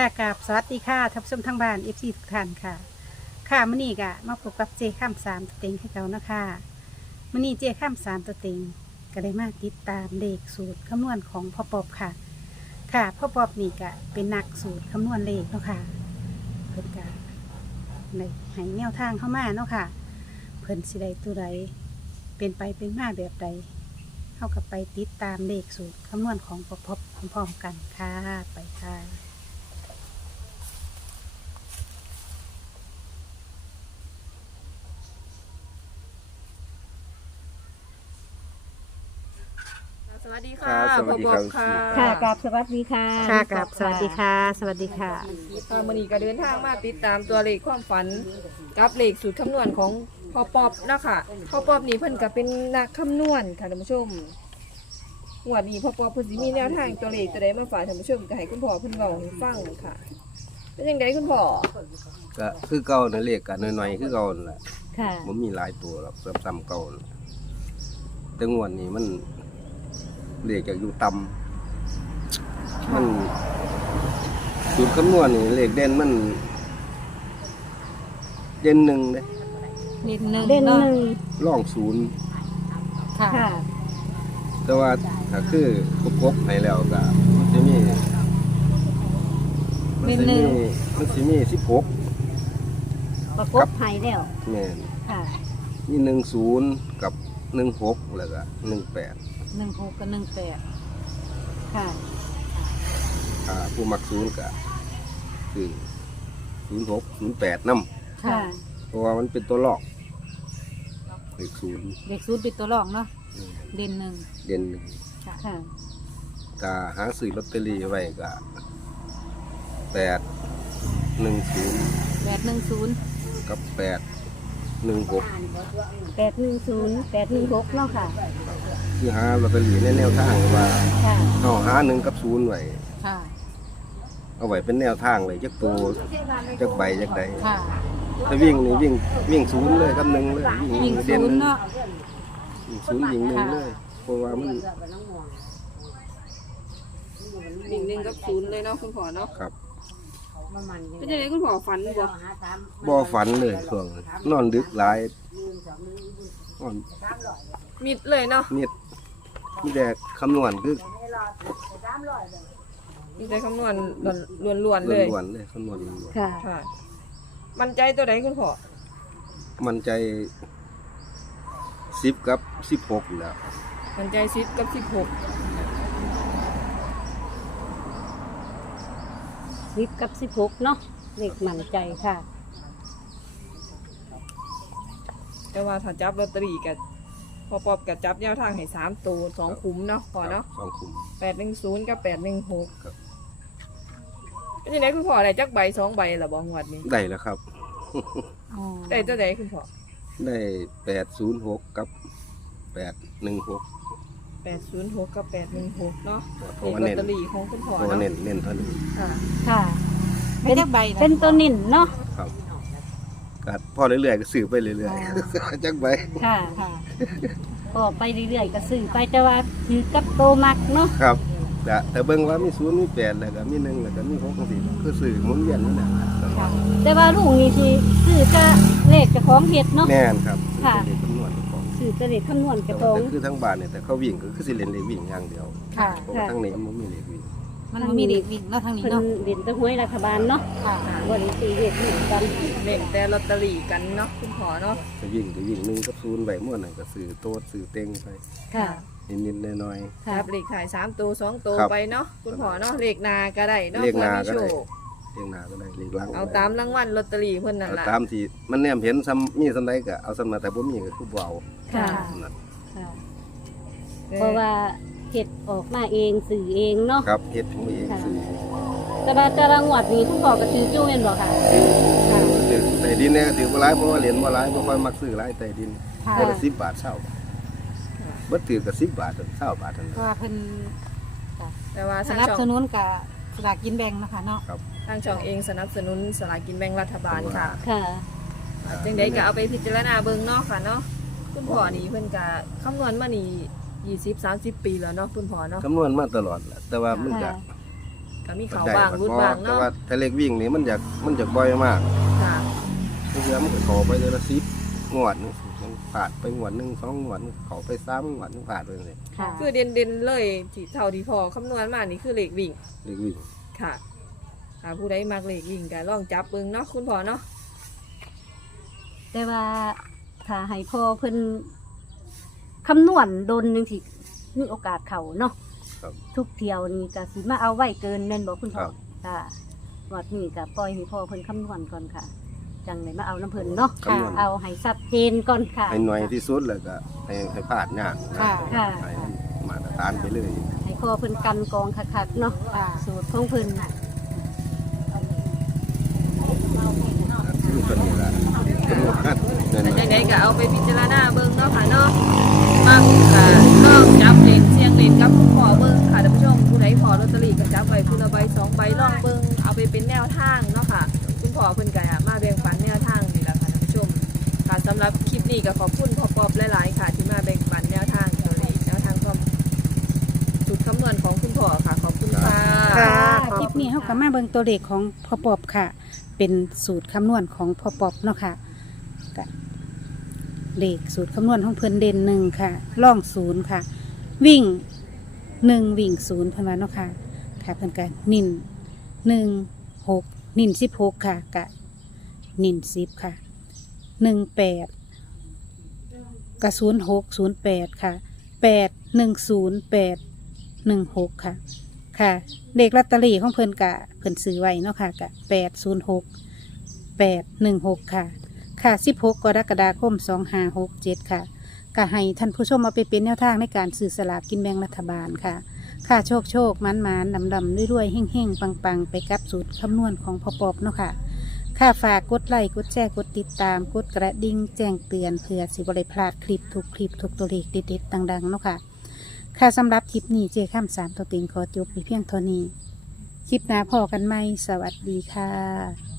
ค่ะกับสวัสดีค่ะทับส้ชมทางบ้านเอฟซีทุกท่านค่ะ ค่ะมื่อนี้ก็มาพบกับเจข้ามสามตัวเต็งให้เรานะคะมื่อนี้เจข้ามสามตัวเต็งก็ได้มาติดตามเลขสูตรคำนวณของพ่อปอบค่ะ ค่ะพ่อปอบนี่ก็เป็นนักสูตรคำนวณเลขเนาะค่ะ เพิ่นก็ในให้แนวทางเข้ามาเนาะค่ะ เพิ่นสิไดตัวใดเป็นไปเป็นมาแบบใดเข้ากับไปติดตามเลขสูตรคำนวณของพ่อปอบพร้อมๆกันค่ะไปค่ะ ดีค่ะครับสวัสดีครับ พ่อค่ะ ค่ะกับสวัสดีค่ะ ค่ะกับสวัสดีค่ะ สวัสดีค่ะค่ะมื่อนี้ก็เดินทางมาติดตามตัวเลขความฝัน กับเลขสูตรคำนวณของพ่อปอบเนาะคะพ่อปอบนี่เพิ่นก็เป็นนักคำนวณค่ะท่านผู้ชมงวดนี้พ่อปอบเพิ่นสิมีแนวทางตัวเลขตัวใดมาฝากท่านผู้ชมก็ให้คุณพ่อเพิ่นเล่าให้ฟังค่ะเป็นยังไงคุณพ่อก็คือเก่านั่นเลขกันหน่อยๆคือเก่านั่นแหละค่ะ มันมีหลายตัวหรอกซ้ำๆเก่านั่นแต่งวดนี้มัน เลขจากอยู่ต่ำมันสูตรคำนวณนี่เลขเด่นมัน เด่นหนึ่งเลยนิดนึงเด่นหเนาะนึ่งร่องศูนย์ค่ะค่ะแต่ว่าถ้าคือประกบให้แล้วก็มันจะมีมันจะมีมันจะมีสิบหกประกบไห้แล้วแม่นค่ะมีหนึ่งศูนย์กับหนึ่งหกแล้วก็หนึ่งแปด หนึ่งหกกับหนึ่งแปดค่ะอ่าผู้มักศูนย์ก็คือศูนย์หกศูนย์แปดนค่ะำเพราะว่ามันเป็นตัวลอกเลขศูนย์เด็กซูดเป็นตัวรองเนาะเด่นหนึ่งเด่นหนึ่งค่ะก็หาซื้อลอตเตอรี่ไว้ก็แปดหนึ่งศูนย์แปดหนึ่งศูนย์กับแปด หนึ่งหกแปดหนึ่งศูนย์แปดหนึ่งหกเนาะค่ะ คือหาลอตเตอรี่ในแนวทางว่าค่ะ เอาหาหนึ่งกับศูนย์ไว้ค่ะ เอาไว้เป็นแนวทางไว้จักตัวจักใบจักใดค่ะ ถ้าวิ่งนี่วิ่งวิ่งศูนย์เลยกับหนึ่งเลยยิงเด่ศูนย์หงเนาะ วิ่งศูนย์ยิงหนึ่งเลยเพราะว่ามันหนึ่งหนึ่งกับศูนย์เลยเนาะคุณพ่อเนาะ ครับ เป็นยังไงคุณพ่อฝันบ่บ่ฝันเลยช่วงนั้นนอนดึกหลายนอนมิดเลยเนาะมีดมีแต่คำนวณคือมีแต่คำนวณล้วนๆเลยล้วนๆเลยคำนวณล้วนค่ะค่ะมันใจตัวไหนคุณพ่อๆมันใจสิบกับสิบหกแหล้วมันใจซิดกับสิบหก สิบกับสิบหกเนาะเลขมั่นใจค่ะ แต่ว่าถ้าจับลอตเตอรี่กับพอปอบกับจับแนวทางให้สามตัวสองขุมเนาะพอเนาะสองคุมแปดหนึ่งศูนย์กับแปดหนึ่งหกครับเป็นยังไงคุณพ่อได้จักใบสองใบหรอบองวัดนี้ได้แล้วครับอ๋อได้ตัวไหนคุณพ่อได้แปดศูนย์หกกับแปดหนึ่งหก แปดศูนย์หกกับแปดหนึ่งหกเนาะเพเลราะขว่าเน้น ลอตเตอรี่ของคุณพ่อเพราะว่าเนาะเน้นเน้นเท่านี้ค่ะค่ะ ไม่ได้ใบนะเป็นตัวนิ่นเนาะครับก็พอเรื่อยๆก็ซื้อไปเรื่อยๆจักใบค่ะค่ะก็ไปเรื่อยๆก็ซื้อไปแต่ว่าคือกับโตมักเนาะครับแต่แต่เบิ่งว่ามีศูนย์มีแปดแล้วก็มีหนึ่งแล้วก็มีหกจังซี่คือซื้อหมุนเวียนนั่นแหละแต่ว่าลูกนี่ที่ซื้อจะเลขเจะของเห็ดเนาะ แม่นครับค่ะ เป็นเลขคำนวณข องซื้อจะเลขคำนวณกแต่ระตว่าองแต่คือทั้งบ้านเนี่ยแต่เขาวิ่งก็คือสิเล่นเลขวิ่งอย่างเดียวค่ะ เพราะว่าทั้งนี้มันบ่มีเลขวิ่งมันบ่มีเด็กวิ่งเนาะทางนี้เพิ่นเนาะเด่นแตะหวยรัฐบาลเนาะค่ะ บริสีเลขเหมือนกันเล่นแต่ลอตเตอรี่กันเนาะคุณพ่อเนาะจะวิ่งก็วิ่งหนึ่งกับศูนย์ใบม่วนนั่นก็ซื้อโต๊ดซื้อเต็งไปค่ะนิดๆหน่อยค่ะครับเลขถ่ายสามตัวสองตัวครับไปเนาะคุณพ่อเนาะเลขนาก็ได้เนาะเลขนาพื่อมีก็ได้โชค ๆเลขหน้าก็ได้เลขหลังก็เอาได้ ตามรางวัลลอตเตอรี่เพิ่นนั่นเอาล่ะ ตามที่มันแนมเห็นซ้ำมีซ้ำใดก็เอาซ้ำมาแต่บ่มีก็คือบ่เอาค่ะ นั่นค่ะเพราะว่าเห็ดออกมาเองสื่อเองเนาะครับเฮ็ดของเองค่ะซื้อแต่ว่าแต่ละงวดนี้คุณพ่อก็ซื้อจู้แม่นบ่ค่ะค่ะซื้อแต่ดินเนี่ยก็ถือบ่หลายเพราะว่าเหรียญบ่หลายบ่ค่อยมักซื้อหลายแต่ดินค่ะได้ละ10บาทเช่าบ่ถือก็10บาทถึง20บาทเท่านั้นเพราะว่าเพิ่นแต่ว่าสทางนับช่องสนุนกับสลากกินแบ่งนะคะเนาะ ทางช่องเองสนับสนุนสลากกินแบ่งรัฐบาลค่ะค่ะจึงได้ก็เอาไปพิจารณาเบิ่งเนาะค่ะเนาะคุณพ่อนี่เพิ่นก็คำนวณมานี่20 30ปีแล้วเนาะคุณพ่อเนาะคำนวณมาตลอดแหละแต่ว่ามันก็ค่ะกก็มีเขาใจบางมันรุดบ่บางแต่เนาะว่าแต่เลขวิ่งนี่มันอยากมันอยากบ่อยมากค่ะเพื่อมันก็เข้าไปเดือนละสิบงวดหนึงมันผ่านไปงวดหนึงสองงวดหนึ่งเข้าไปสามงวดหนึงผ่านไปเลยค่ะคือเด่นเด่นๆเลยที่เท่าที่พอคำนวณมานี่คือเลขวิ่งเลขวิ่งค่ะ ถ้าผู้ใดมักเลขวิ่งก็ลองจับเบิ่งเนาะคุณพ่อเนาะแต่ว่าถ้าให้พ่อเพิ่นคำนวณโดนจังสิมีโอกาสเข้าเนาะครับ ทุกเที่ยวนี่ก็สิมาเอาไว้เกินแม่นบ่คุณพ่อครับ ค่ะวัดนี้ก็ปล่อยให้พ่อเพิ่นคำนวณก่อนค่ะ จังเลยมาเอาน้ำเพิ่นเนาะคำนวณ เอาให้ชัดเจนก่อนค่ะ ให้หน่อยที่สุดแล้วก็ให้ให้ผ่านยากค่ะ ค่ะ ให้มันมาตรฐานไปเลย ให้พ่อเพิ่นกันกองคักๆเนาะค่ะ สูตรของเพิ่นคือตัวนี้ละ จำนวนนั้นนั่นแต่น่ะจังไดก็เอาไปพิจารณาเบิ่งเนาะค่ะเนาะมักก็ลองจับเลขเสียงเลขกับคุณพ่อเบิ่งค่ะท่านผู้ชมผู้ใดพอลอตเตอรี่ก็จับไว้ผู้ละใบสองใบลองเบิ่งเอาไปเป็นแนวทางเนาะค่ะ คุณพ่อเพิ่นก็มาแบ่งปันแนวทางนี่แหละค่ะท่านผู้ชม ค่ะสำหรับคลิปนี้ก็ขอบคุณพ่อปอบหลายๆ ค่ะ ที่มาแบ่งปันแนวทางตัวเลขแนวทางความจุดคำนวณของคุณพ่อค่ะขอบคุณค่ะ ค่ะ คลิปนี้เขาก็มาเบิ่งตัวเลขของพ่อปอบค่ะ เป็นสูตรคำนวณของพ่อปอบเนาะค่ะก็เลขสูตรคำนวณของเพิ่นเด่นหนึ่งค่ะล่องศูนย์ค่ะ วิ่งหนึ่งวิ่งศูนย์เพิ่นว่าเนาะค่ะค่ะเพิ่นก็นินหนึ่งหกนินสิบหกค่ะกะนินสิบค่ะหนึ่งแปดกะศูนย์หกศูนย์แปดค่ะแปดหนึ่งศูนย์แปดหนึ่งหกค่ะ ค่ะเลขลอตเตอรี่ของเพิ่นกะเพิ่นซื้อไว้เนาะค่ะกะแปดศูนย์หกแปดหนึ่งหกค่ะ ค่ะสิบหกกรกฎาคมสองห้าหกเจ็ดค่ะก็ให้ท่านผู้ชมเอาไปเป็นแนวทางในการซื้อสลากกินแบ่งรัฐบาลค่ะ ค่ะโชคโชคมันมันดำดำด้วยๆเฮ่งเฮ่งปังปังๆ ไปกับสูตรคำนวณของพอปอบเนาะค่ะค่ะฝากกดไลค์กดแชร์กดติดตาม กดกระดิ่งแจ้งเตือนเพื่อสิบริพลาดคลิปทุกคลิปทุกตัวเลขเด็ดๆดังๆเนาะค่ะ ค่ะสำหรับคลิปนี้เจข้ามสามตัวติงขอจบไปเพียงเท่านี้ คลิปหน้าพอกันไหมสวัสดีค่ะ